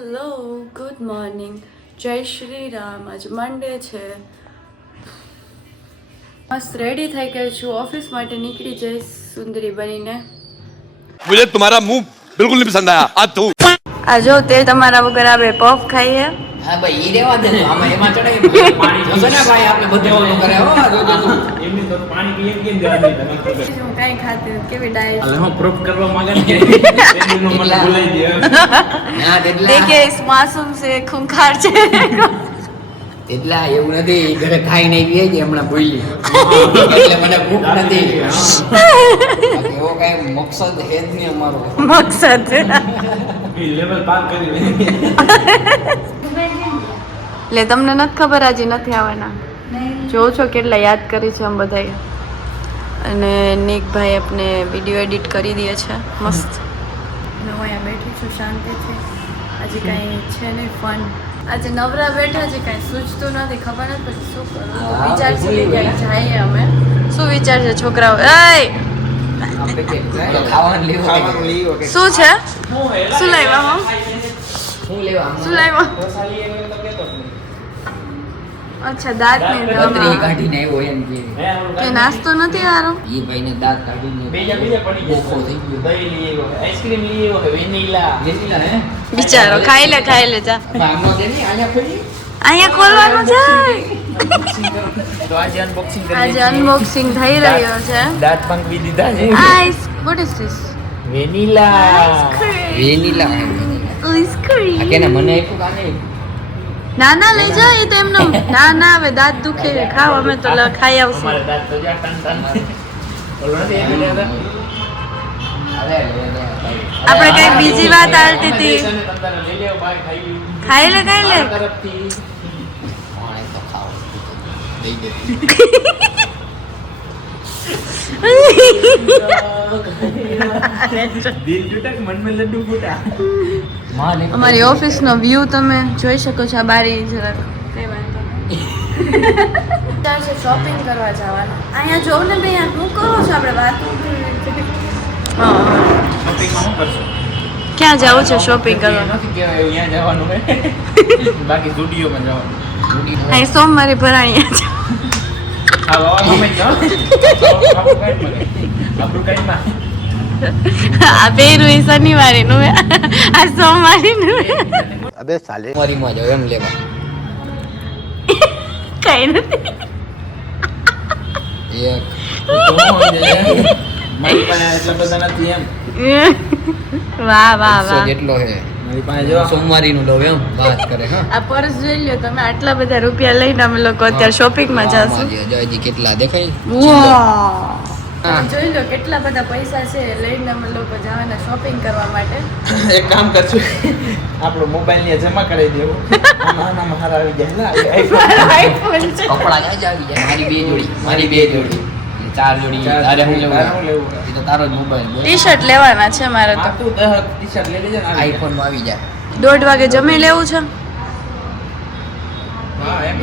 Hello good morning જય શ્રી રામ આજ મંડે છે મસ્ત રેડી થઈ ગઈ છું ઓફિસ માટે નીકળી જઈશ સુંદરી બનીને मुझे तुम्हारा मुंह बिल्कुल नहीं पसंद आया आज तू આ જો તે તમારા વગર આવે પફ ખાઈએ હા ભાઈ ઈ રેવા દે આમાં એમાં ચડાઈ પાણી જોશે ને ભાઈ આપણે બધે ઓલું કરે હો જોજો તું એમની તો પાણી પીએ કે દેવા દે હું કાંઈ ખાતી નથી કેવી ડાયટ એટલે હું પ્રૂફ કરવા માંગે ને પેલીનો મને બોલાઈ દે ના તેટલા દેખે ઇસ માસૂમ સે ખૂંખાર છે તેટલા એવું નથી ઘરે ખાઈ નહીં પીએ કે હમણાં બોલી એટલે મને ભૂખ નથી બાકી એવો કઈ મકસદ હે જ નહીં અમારો મકસદ ઈ લેવલ પાર કરી લે લે તમને નથી ખબર આજે નથી આવવાના જો છો કેટલા યાદ કરી છે આમ બધાએ અને નિકભાઈ આપને વિડીયો એડિટ કરી દે છે મસ્ત હું અહીંયા બેઠી છું શાંતિથી આજે કાંઈ છે નહીં ફન આજે નવરા બેઠા છે કાંઈ સૂચતું નથી ખબર નથી પછી શું કરું વિચાર છે કે ક્યાંક જઈએ અમે શું વિચાર છે છોકરાઓ એ આપણે કે ખાવાનું લેવું શું છે શું લાવ્યા હો શું લેવા શું લાવ્યા અચ્છા દાંત નહીં પતરી કાઢીને આવ્યો એમ કે નાસ્તો નથી આરો ઈ ભાઈને દાંત કાઢીને બીજા પડી બોખો થઈ ગયો દહીં લઈ આવ્યો આઈસ્ક્રીમ લઈ આવ્યો વેનીલા જેટલા હે બિચારો ખાઈ લે જા આમનો દે ની આયા પડી અહીંયા ખોલવાનું છે તો આજે અનબોક્સિંગ આજે અનબોક્સિંગ થઈ રહ્યો છે દાંત પંખવી દીધા છે ice what is this vanilla vanilla ice cream આ કેને મને આપ્યું કાને ના ના લઈ જા એ તો એમનો ના ના હવે દાંત દુખે ખાવ અમે તો ખાઈ આવશું અમારે દાંત તો જા ટન ટન ઓલો નથી એમ લેતા અરે આપણે કઈ બીજી વાત આલતી હતી તંતારે લઈ લેવો ભાઈ ખાઈ ખાઈ લે તરફથી પાણી તો ખાવ દઈ દે દિલ ટૂટા કે મન में लड्डू फूटा માં ને અમારી ઓફિસનો વ્યૂ તમે જોઈ શકો છો આ બારી જરાક કઈ વાંધો નહીં શોપિંગ કરવા જવાનું અહીંયા જોઉં ને ભાઈ શું કરો છો આપણે વાત શોપિંગમાં શું કરશું ક્યાં જવું છે શોપિંગ કરવા નથી કે અહીંયા જવાનું હે બાકી સ્ટુડિયોમાં જવાનું અહીં સોમવારે ભરાણીયા છે આ વાવા ગમે જાઓ આપણું કઈ માં આ પહેરું એ શનિવારે નું આ સોમવારે નું અબે સાલે મારીમાં જાવ એમ લેવા કઈ નથી એક મારી પાસે એટલા બધા નથી એમ વાહ વાહ સો વાહ જેટલો હે મારી પાસે જો સોમવારી નું લવ એમ વાત કરે હા આ પર્સ જોઈ લ્યો તમે આટલા બધા રૂપિયા લઈને અમે લોકો અત્યારે શોપિંગમાં જાશું હજી કેટલા દેખાય તમે જોઈ લો કેટલા બધા પૈસા છે લઈને અમે લોકો જવાના શોપિંગ કરવા માટે એક કામ કરશું આપણો મોબાઈલ ને જમા કરાવી દેવું આમાં હારા આવી જાય આઈફોન છે કપડા જ આવી જાય મારી બે જોડી ચાર જોડી તારે હું લેવું એ તો તારો જ મોબાઈલ ટી શર્ટ લેવાના છે મારે તો તું ટી-શર્ટ લઈ લેજે ને આઈફોન માં આવી જાય 1:30 વાગે જમી લેવું છે હા એમ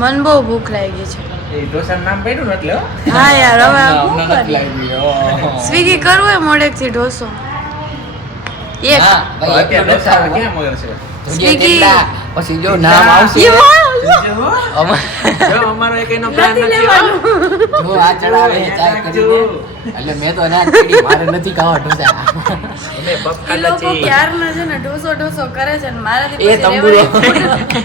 મન બહુ ભૂખ લાગી છે એ ઢોસાનું નામ પડ્યું ને એટલે હો હા યાર હવે આ શું હમણાં નથી કરીએ? લાગ્યું. સ્વિગી કરવું એ મોડેકથી ઢોસો એક હા, ભાઈ, અત્યારે એક ઢોસા ઢોસા ક્યાં મળે છે જોઈએ સ્વિગી. કેટલા? પછી જો નામ આવશે જો અમારો એક એનો પ્લાન નથી નથી લેવાનું જો આ ચડાવે છે ચાય કરીને એટલે મેં તો ના જ પડી મારે નથી ખાવા ઢોસા એને પપ એ લોકો ક્યારના છે ને ઢોસો કરે છે ને મારાથી એ પછી તંબુરો. રહેવાય.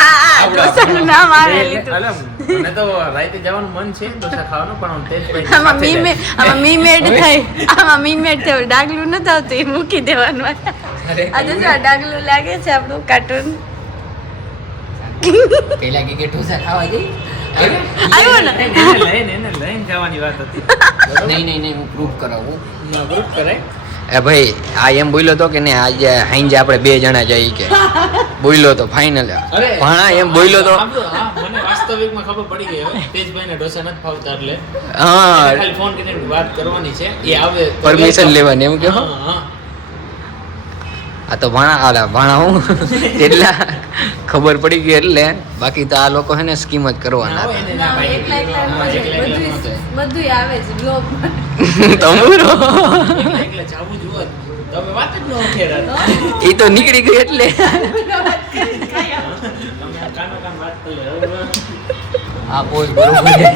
આ ઢોસાનું નામ આવે લીધું અલમ મને તો રાતે જવાનું મન છે ઢોસા ખાવાનું પણ હું તેજ ભાઈ આમાં મીમેડ થાય આમાં મીમેડ થાય ડાગલું નથી આવતું એ મૂકી દેવાનું આ જો આ ડાગલું લાગે છે આપણું કાર્ટૂન પેલા કે ઢોસા ખાવા જઈ આવ્યો ને એને લઈને જવાની વાત હતી નહીં હું પ્રૂફ કરાવું ગ્રુપ કરે એ ભાઈ આ એમ બોલ્યો તો કે ને આજે હાઈંજે આપણે બે જણા જઈએ કે બોલ્યો તો ફાઇનલ ભાણા એમ બોલ્યો તો મને વાસ્તવિકમાં ખબર પડી ગઈ હવે તેજભાઈને ઢોસા નથી ફાવતા એટલે હા ખાલી ફોન કરીને વાત કરવાની છે એ આવે તો પરમિશન લેવાની એમ કે હા હા આ તો ભાણા હું એટલા ખબર પડી ગઈ એટલે બાકી તો આ લોકો હે ને સ્કીમ જ કરવાના ના હોય ને ના ભાઈ એકલા એકલા ન જાય. બધું આવે છે લોક તમરો એકલા જાવું જોવે તમે વાત જ ન ઉઠેરા. એ તો નીકળી ગઈ એટલે તમે કાનો કાન વાત કરી લે. આ પોઝ બરોબર છે.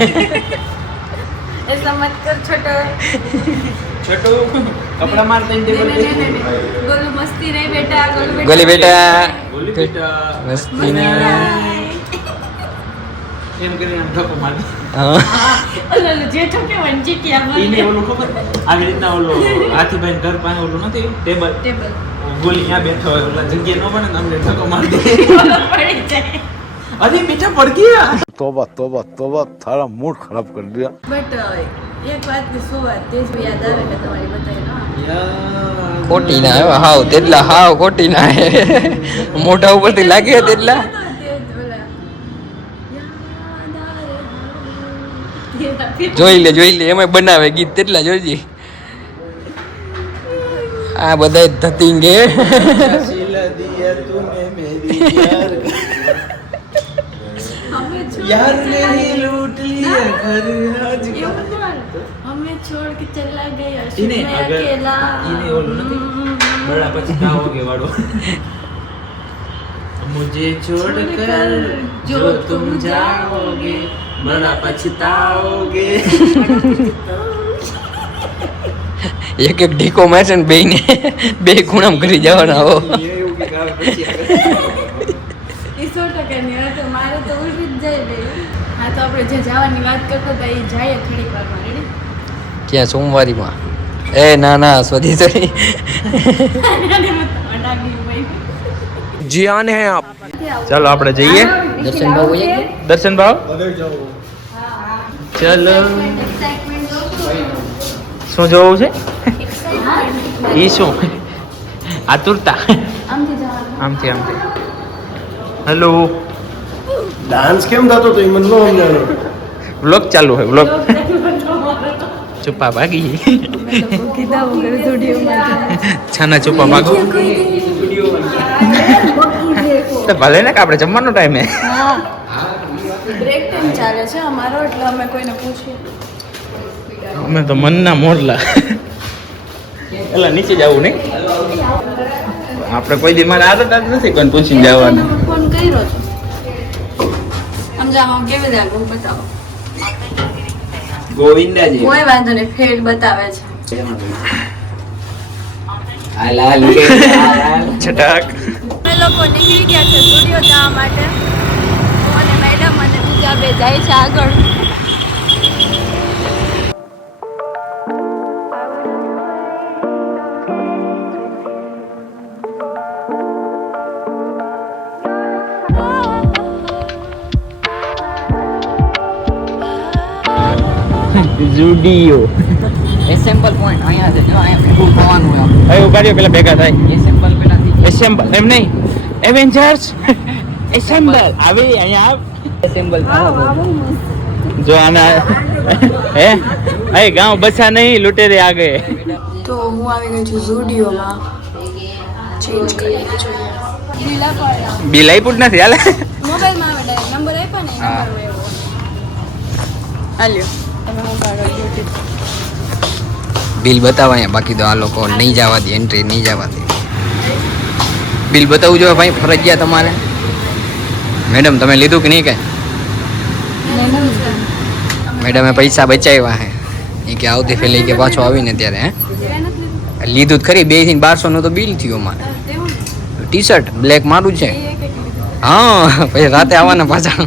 ऐसा मत कर छोटो છોટું કપડા માર દઈને ટેબલ नहीं नहीं नहीं गोलू मस्ती नहीं बेटा ગોલી બેટા બોલી બેટા મસ્તી એમ કરીને આમ ધક્કો માર દે. હા ओलो जेठो के वंजी किया ઈને ઓલું ખબર આવી રીતના ઓલો હાથીભાઈ ઘર પાસે ઓલું નથી ટેબલ टेबल ગોલી ત્યાં બેઠો હોય ઓલા જગ્યા ન બને ને અમને ધક્કો માર દે. पड़ी जाए અરે બેટા પડ ગયા. तोबा तोबा तोबा थारा मूड खराब कर दिया बट एक बात की सो बात तेज भी याद आवे के तुम्हारी बताई ना ખોટી ના આવ્યા હાવ તેટલા હાવ ખોટી ના હે મોઢા ઉપરથી લાગે તેટલા तेज बोला याद आ रहे જોઈ લે એમાં બનાવે ગીત તેટલા જોઈજી આ બધા ધતિંગે સિલા દિયા તુમે મેરી યાર हमें छोड़ यार के ने चला लूट लिया घर आज ये बोल हमें छोड़ के चला गया ઈને मैं અગર अकेला ઈને ઓલું નથી બડા પછી ગાઓગે વાળો मुझे छोड़कर जो तुम जाओगे बड़ा पछताओगे. એક એક ઢીકો મારશે ને બેયને બે ખૂણામ કરી જવાના હો એવું કે ગાવ પછી આગળ. એ 100% નહીં હવે તો મારે તો ઉલટી જ જાય બે હા તો આપણે જે જવાની વાત કરતા હતા એ જાય થોડીક વારમાં રેડી ક્યાં સોમવારીમાં એ ના સ્વધી સોરી जी आने हैं आप. चलो આપણે જઈએ દર્શન ભાવ હોય કે દર્શન ભાવ ચલો શું જોવું છે ઈ શું આતુરતા આમથી હેલો डांस केम दातो तो मन नो समझानो વ્લોગ ચાલુ है વ્લોગ છુપા ભાગી કીધા વગર સ્ટુડિયોમાં છાના છુપા ભાગો તો ભલે ને કે આપણે જમવાનો ટાઈમ હે હા બ્રેક ટાઈમ ચાલે છે અમારો એટલે અમે કોઈને પૂછીએ અમે તો મનના મોરલા એલા નીચે જવું નહીં આપણે કોઈ દી મારે આદત જ નથી કોઈને પૂછીને જવાનું ફોન કર્યો છે સમજાવો કેવી લાગુ બતાવો ગોવિંદાજી કોઈ વાંધો નહીં ફેલ બતાવે છે હાલ હાલ છટાક અમે લોકો નીકળી ગયા છે સ્ટુડિયો જવા માટે હું અને મેડમ અને બીજા બે જાય છે આગળ જુડિયો એસેમ્બલ પોઈન્ટ અહીંયા છે જો અહીંયા ભેગું થવાનું હોય હવે ઉગાડીઓ પેલા ભેગા થાય એસેમ્બલ પેલાથી એસેમ્બલ એમ નહીં એવેન્જર્સ એસેમ્બલ આવી અહીંયા આવ એસેમ્બલ થવાનું જો આના હે એ ગાંવ બચા નહીં લૂટેરે આ ગયે તો હું આવી ગઈ છું સ્ટુડિયોમાં ચેન્જ કરી જોઈએ લીલા પડ્યા બિલ આપ્યું જ નથી હાલે મોબાઈલમાં આવે ડાયરેક્ટ નંબર આપ્યો ને હા. નંબર એવો હાલ્યો તમે હું કાઢો બિલ બતાવવા અહીંયા બાકી તો આ લોકો નહીં જવા દે એન્ટ્રી નહીં જવા દે બિલ બતાવવું જોઈએ ભાઈ ફરજિયાત તમારે મેડમ તમે લીધું કે નહીં કે મેડમે પૈસા બચાવ્યા હે એ કે આવતી ફેલે કે પાછો આવીને ત્યારે હે લીધું જ ખરી 2 થી 1200 નું તો બિલ થયું મારે ટી શર્ટ બ્લેક મારું છે હા પછી રાતે આવવાના પાછા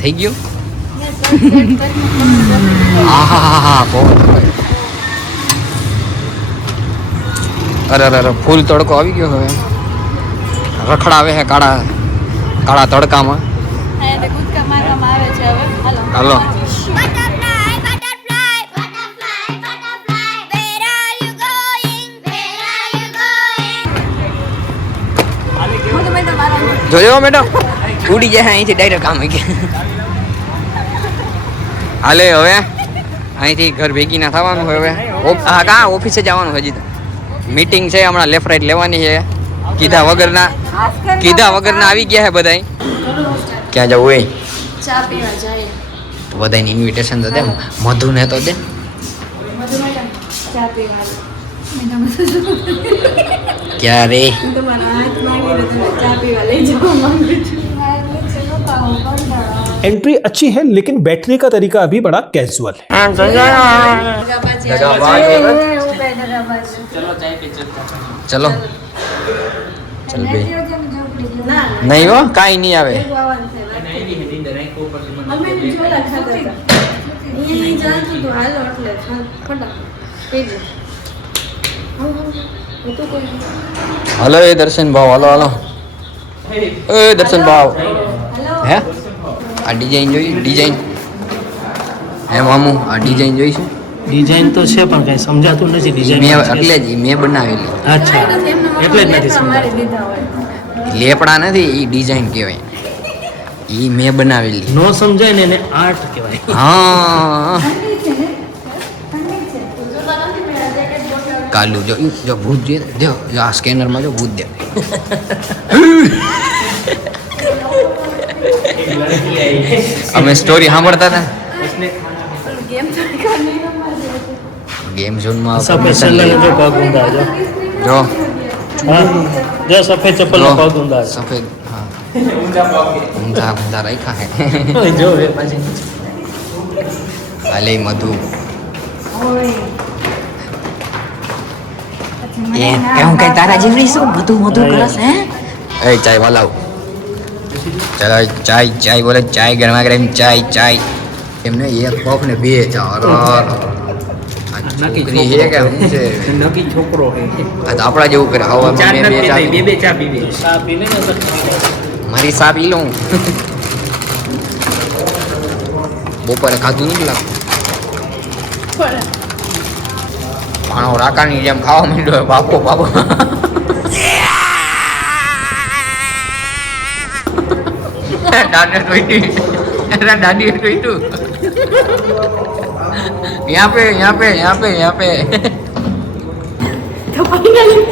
થઈ ગયું હા બહુ અરે ફૂલ તડકો આવી ગયો હવે રખડાવે હે કાળા કાળા તડકામાં અહીંયા તો કૂદકા મારવામાં આવે છે હવે હાલો Butterfly, butterfly, butterfly, butterfly. Where are you going? Where are you going? હું તો મેડમ આરામ જોયો મેડમ ઉડી જાય અહીંથી ડાયરેક્ટ આમ કે હાલે હવે અહીંથી ઘર ભેગી ના થવાનું હવે હા કા ઓફિસે જવાનું હજી તો મીટિંગ છે હમણાં લેફ્ટ રાઈટ લેવાની છે કીધા વગરના આવી ગયા છે બધાય ક્યાં જવું એ ચા પીવા જાય તો બધાને ઇન્વિટેશન તો દે મધુને તો દે મધુ મેડમ ચા પીવા क्या रे તમારા હાથ માંગીને તમે ચા પીવા લઈ જવા માંગુ છું एंट्री अच्छी है लेकिन बैठने का तरीका अभी बड़ा कैजुअल है चलो चल बे नहीं हो काई नहीं आवे हेलो ये दर्शन भाव हेलो हेलो ए दर्शन भाव હે આ ડિઝાઇન જોઈ ડિઝાઇન હે મામુ આ ડિઝાઇન જોઈ છે ડિઝાઇન તો છે પણ કઈ સમજાતું નથી ડિઝાઇન મેં એટલે જ મેં બનાવેલી અચ્છા એટલે જ નથી સમજાતું લેપડા નથી એ ડિઝાઇન કહેવાય એ મેં બનાવેલી નો સમજાય ને એને આર્ટ કહેવાય હા કાલુ જો જો ભૂત જો આ સ્કેનરમાં જો ભૂત દે અમે સ્ટોરી સાંભળતા હતા ગેમ ઝોનમાં સફેદ ચપ્પલ જો પગ ઊંધા જો જો હા જો સફેદ ચપ્પલ પગ ઊંધા સફેદ હા ઊંધા ઊંધા રાખ્યા હે જો એ પાછી હાલે મધુ એ હું કઈ તારા જેવડી શું બધું મધુ કરસ હે એ ચાય વાલાવ ચલો ચાય ચાય બોલે ચાય ગરમા ગરમ ચાય ચાય એમને એક પફ ને બે ચા નક્કી હે કે હું છે નક્કી છોકરો હે આ તો આપણા જેવું કરે હવા મેં બે ચા બે ચા પીવે ચા પીને ને મારી સા પી લઉં બપોરે ખાધું નથી લાગતું પાણો રાકાની જેમ ખાવા માંડ્યો બાપો બાપો દાદા ટોઈટી દાદી ટોઈટું यहाँ पे यहाँ पे यहाँ पे यहाँ पे તો ફાઇનલી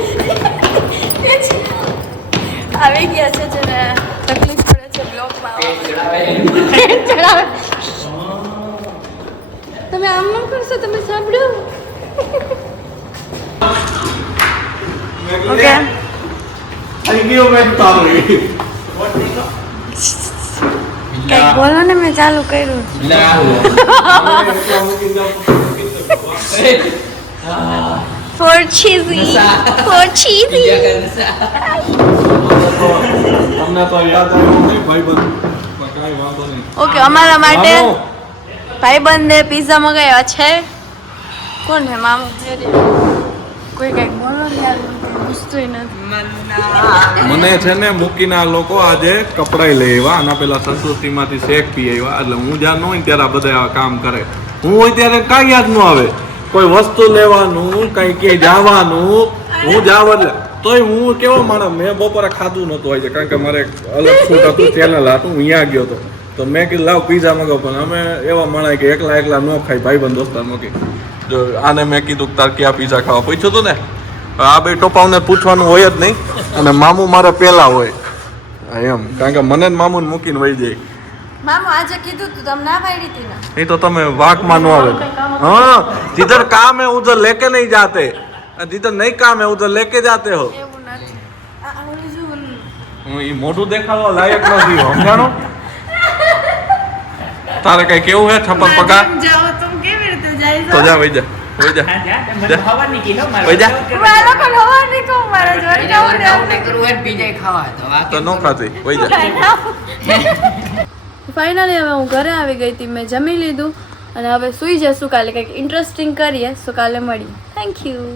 આવી ગયા છે જેને તકલીફ પડે છે બ્લોગમાં ચડાવે તમે આમ ન કરશો તમે સાંભળ્યું ઓકે કઈક બોલો ને મેં ચાલુ કર્યું for cheesy ઓકે અમારા માટે ભાઈબંધે પિઝા મંગાવ્યા છે કોણ છે મામુ કોઈ કઈક બોલો ને યાર પૂછતું નથી મને છે ને મૂકીને આ લોકો આજે કપડાઈ લઈ આવ્યા આના પેલા સંસ્કૃતિમાંથી શેક પી આવ્યા એટલે હું જ્યાં ન હોય ત્યારે આ બધા કામ કરે હું હોય ત્યારે કાંઈ યાદ ન આવે કોઈ વસ્તુ લેવાનું કઈ ક્યાંય જવાનું હું જાવ એટલે તોય હું કેવો માણસ મેં બપોરે ખાધું નહોતું હોય છે કારણ કે મારે અલગ શૂટ હતું ચેનલ હતું હું અહીંયા ગયો હતો તો મેં કીધું લાવ પીઝા મગાવ પણ અમે એવા માણસ કે એકલા એકલા ન ખાય ભાઈબંધ દોસ્તાર મૂકી જો આને મેં કીધું તાર ક્યાં પીઝા ખાવા પૂછ્યું હતું ને આ બે ટોપાઓને પૂછવાનું હોય જ નહીં અને મામું મારે પહેલા હોય એમ કારણ કે મને જ મામુને મૂકીને વહી જાય મામુ આજે કીધું તું તમને ના પાડી હતી ને नहीं तो તમે વાકમાં ન આવે हाँ जिधर काम है उधर लेके नहीं जाते जिधर नहीं काम है उधर लेके जाते हो એવું નથી આ ઓલી જો હું ઈ મોઢું દેખાડવા લાયક નથી સમજાણો તારે કઈ કેવું હે છપ્પન પગાર જાઓ તું કેવી રીતે જાય તો જા વઈ જા વઈ જા વઈ જા આ લોકો હવા નહીં કહું મારા જોડે તો નો ખાતી વઈ જા ફાઇનલી હવે હું ઘરે આવી ગઈ હતી મેં જમી લીધું અને હવે સૂઈ જશું કાલે કંઈક ઇન્ટરેસ્ટિંગ કરીએ સો કાલે મળીએ થેન્ક યુ